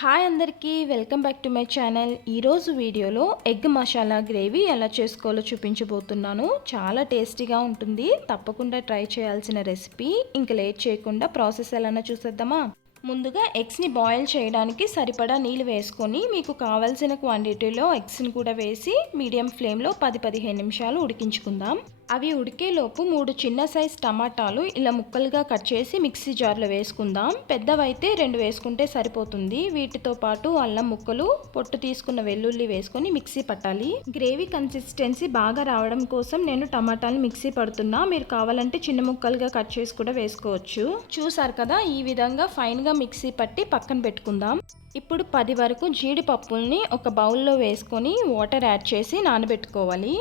Hi అందరికీ welcome back to my channel. ఈరోజు వీడియోలో ఎగ్ మసాలా గ్రేవీ ఎలా చేసుకోవాలో చూపించబోతున్నాను. చాలా టేస్టీగా ఉంటుంది. తప్పకుండా ట్రై చేయాల్సిన రెసిపీ. ఇంక లేట్ చేయకుండా ప్రాసెస్ ఎలానో చూసేద్దామా. ముందుగా ఎగ్స్ని బాయిల్ చేయడానికి సరిపడా నీళ్ళు వేసుకొని మీకు కావాల్సిన క్వాంటిటీలో ఎగ్స్ని కూడా వేసి మీడియం ఫ్లేమ్లో 10-15 నిమిషాలు ఉడికించుకుందాం. అవి ఉడికేలోపు 3 చిన్న సైజ్ టమాటాలు ఇలా ముక్కలుగా కట్ చేసి మిక్సీ జార్లో వేసుకుందాం. పెద్దవైతే 2 వేసుకుంటే సరిపోతుంది. వీటితో పాటు అల్లం ముక్కలు, పొట్టు తీసుకున్న వెల్లుల్లి వేసుకొని మిక్సీ పట్టాలి. గ్రేవీ కన్సిస్టెన్సీ బాగా రావడం కోసం నేను టమాటాలు మిక్సీ పడుతున్నా. మీరు కావాలంటే చిన్న ముక్కలుగా కట్ చేసి కూడా వేసుకోవచ్చు. చూసారు కదా, ఈ విధంగా ఫైన్గా మిక్సీ పట్టి పక్కన పెట్టుకుందాం. ఇప్పుడు 10 వరకు జీడిపప్పుల్ని ఒక బౌల్లో వేసుకొని వాటర్ యాడ్ చేసి నానబెట్టుకోవాలి.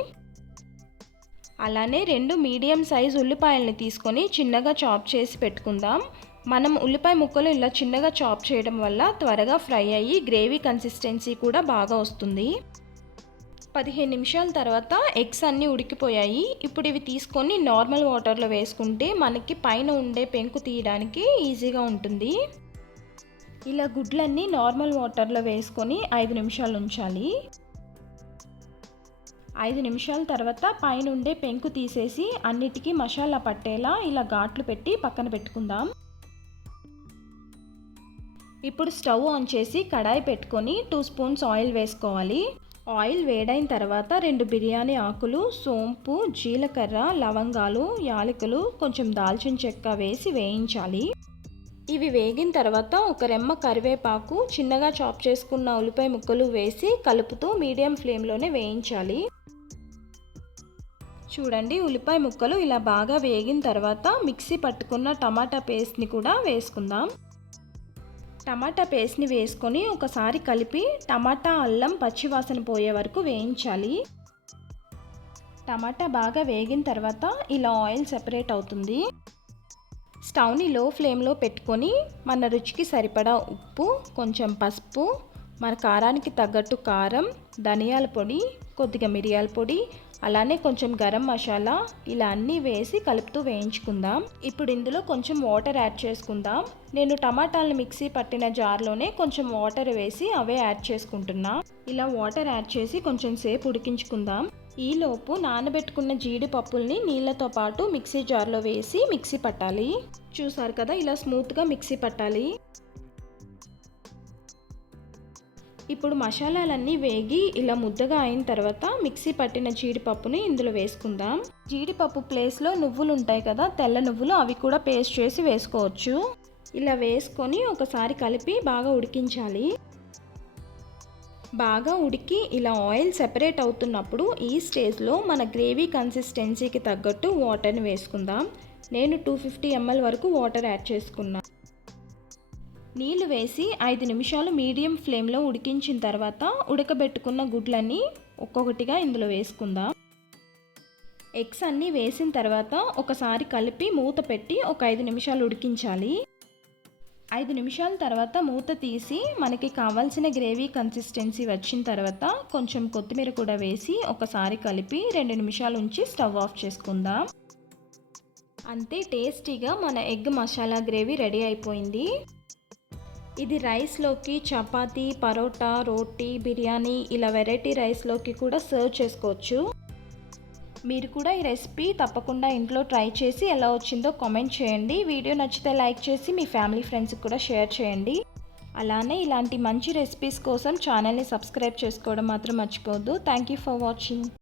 అలానే 2 మీడియం సైజ్ ఉల్లిపాయల్ని తీసుకొని చిన్నగా చాప్ చేసి పెట్టుకుందాం. మనం ఉల్లిపాయ ముక్కలు ఇలా చిన్నగా చాప్ చేయడం వల్ల త్వరగా ఫ్రై అయ్యి గ్రేవీ కన్సిస్టెన్సీ కూడా బాగా వస్తుంది. 15 నిమిషాల తర్వాత ఎగ్స్ అన్నీ ఉడికిపోయాయి. ఇప్పుడు ఇవి తీసుకొని నార్మల్ వాటర్లో వేసుకుంటే మనకి పైన ఉండే పెంకు తీయడానికి ఈజీగా ఉంటుంది. ఇలా గుడ్లన్నీ నార్మల్ వాటర్లో వేసుకొని 5 నిమిషాలు ఉంచాలి. 5 నిమిషాల తర్వాత పైన ఉండే పెంకు తీసేసి అన్నిటికీ మసాలా పట్టేలా ఇలా ఘాట్లు పెట్టి పక్కన పెట్టుకుందాం. ఇప్పుడు స్టవ్ ఆన్ చేసి కడాయి పెట్టుకొని 2 స్పూన్స్ ఆయిల్ వేసుకోవాలి. ఆయిల్ వేడైన తర్వాత 2 బిర్యానీ ఆకులు, సోంపు, జీలకర్ర, లవంగాలు, యాలకులు, కొంచెం దాల్చిన చెక్క వేసి వేయించాలి. ఇవి వేగిన తర్వాత ఒక రెమ్మ కరివేపాకు, చిన్నగా చాప్ చేసుకున్న ఉల్లిపాయ ముక్కలు వేసి కలుపుతూ మీడియం ఫ్లేమ్లోనే వేయించాలి. చూడండి, ఉల్లిపాయ ముక్కలు ఇలా బాగా వేగిన తర్వాత మిక్సీ పట్టుకున్న టమాటా పేస్ట్ని కూడా వేసుకుందాం. టమాటా పేస్ట్ని వేసుకొని ఒకసారి కలిపి టమాటా అల్లం పచ్చివాసన పోయే వరకు వేయించాలి. టమాటా బాగా వేగిన తర్వాత ఇలా ఆయిల్ సెపరేట్ అవుతుంది. స్టవ్ని లో ఫ్లేమ్లో పెట్టుకొని మన రుచికి సరిపడా ఉప్పు, కొంచెం పసుపు, మన కారానికి తగ్గట్టు కారం, ధనియాల పొడి, కొద్దిగా మిరియాల పొడి, అలానే కొంచెం గరం మసాలా ఇలా అన్నీ వేసి కలుపుతూ వేయించుకుందాం. ఇప్పుడు ఇందులో కొంచెం వాటర్ యాడ్ చేసుకుందాం. నేను టమాటాలను మిక్సీ పట్టిన జార్లోనే కొంచెం వాటర్ వేసి అవే యాడ్ చేసుకుంటున్నా. ఇలా వాటర్ యాడ్ చేసి కొంచెం సేపు ఉడికించుకుందాం. ఈలోపు నానబెట్టుకున్న జీడిపప్పుల్ని నీళ్ళతో పాటు మిక్సీ జార్లో వేసి మిక్సీ పట్టాలి. చూసారు కదా, ఇలా స్మూత్గా మిక్సీ పట్టాలి. ఇప్పుడు మసాలాలన్నీ వేగి ఇలా ముద్దగా అయిన తర్వాత మిక్సీ పట్టిన జీడిపప్పుని ఇందులో వేసుకుందాం. జీడిపప్పు ప్లేస్లో నువ్వులు ఉంటాయి కదా, తెల్ల నువ్వులు, అవి కూడా పేస్ట్ చేసి వేసుకోవచ్చు. ఇలా వేసుకొని ఒకసారి కలిపి బాగా ఉడికించాలి. బాగా ఉడికి ఇలా ఆయిల్ సెపరేట్ అవుతున్నప్పుడు ఈ స్టేజ్లో మన గ్రేవీ కన్సిస్టెన్సీకి తగ్గట్టు వాటర్ని వేసుకుందాం. నేను 250 ml వరకు వాటర్ యాడ్ చేసుకున్నా. నీళ్ళు వేసి 5 నిమిషాలు మీడియం ఫ్లేమ్లో ఉడికించిన తర్వాత ఉడకబెట్టుకున్న గుడ్లన్నీ ఒక్కొక్కటిగా ఇందులో వేసుకుందాం. ఎగ్స్ అన్నీ వేసిన తర్వాత ఒకసారి కలిపి మూత పెట్టి ఒక 5 నిమిషాలు ఉడికించాలి. 5 నిమిషాల తర్వాత మూత తీసి మనకి కావాల్సిన గ్రేవీ కన్సిస్టెన్సీ వచ్చిన తర్వాత కొంచెం కొత్తిమీర కూడా వేసి ఒకసారి కలిపి 2 నిమిషాలు ఉంచి స్టవ్ ఆఫ్ చేసుకుందాం. అంతే, టేస్టీగా మన ఎగ్ మసాలా గ్రేవీ రెడీ అయిపోయింది. ఇది రైస్లోకి, చపాతీ, పరోటా, రోటీ, బిర్యానీ ఇలా వెరైటీ రైస్లోకి కూడా సర్వ్ చేసుకోవచ్చు. మీరు కూడా ఈ రెసిపీ తప్పకుండా ఇంట్లో ట్రై చేసి ఎలా వచ్చిందో కామెంట్ చేయండి. వీడియో నచ్చితే లైక్ చేసి మీ ఫ్యామిలీ ఫ్రెండ్స్కి కూడా షేర్ చేయండి. అలానే ఇలాంటి మంచి రెసిపీస్ కోసం ఛానల్ని సబ్స్క్రైబ్ చేసుకోవడం మాత్రం మర్చిపోవద్దు. Thank you for watching.